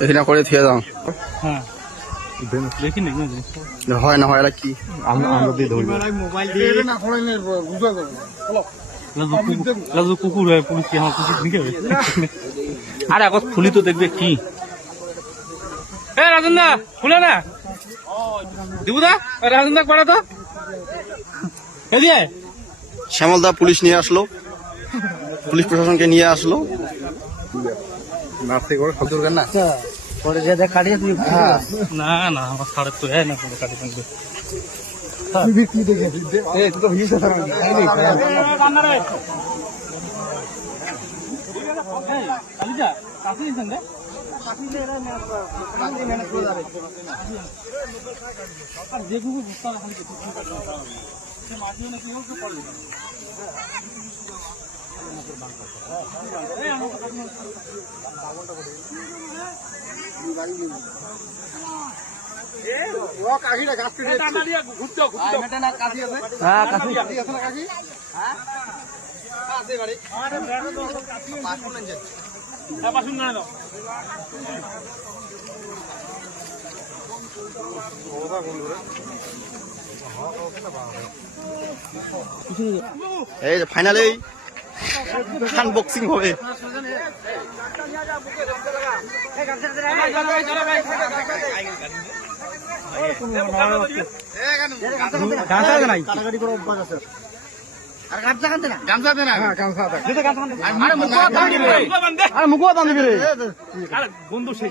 সেটা করে থিয়ে দাও। হ্যাঁ দেখি হয় না হয় এটা কি আমরা দিয়ে ধরবো মোবাইল দিয়ে কুকুর হয় পুলিশ আমার কুকুর দিকে আর এখন খুলি তো দেখবে কি রাজন দা খুলে না দিবু দা রাজন দা পাড়া তো শ্যামল দা পুলিশ নিয়ে আসলো, পুলিশ প্রশাসনকে নিয়ে আসলো। না না আমার সাড়ে তো না কোনো কাটি থাকবে যে কুকুর এই ফাইনালি আনবক্সিং হবে। বন্ধু সেই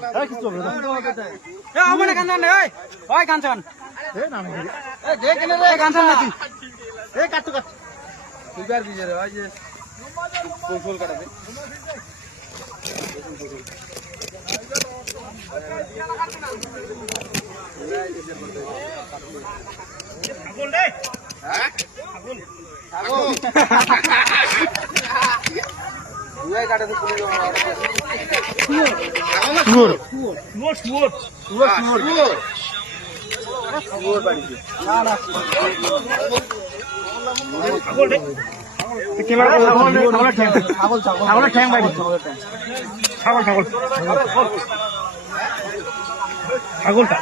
ছাগলটা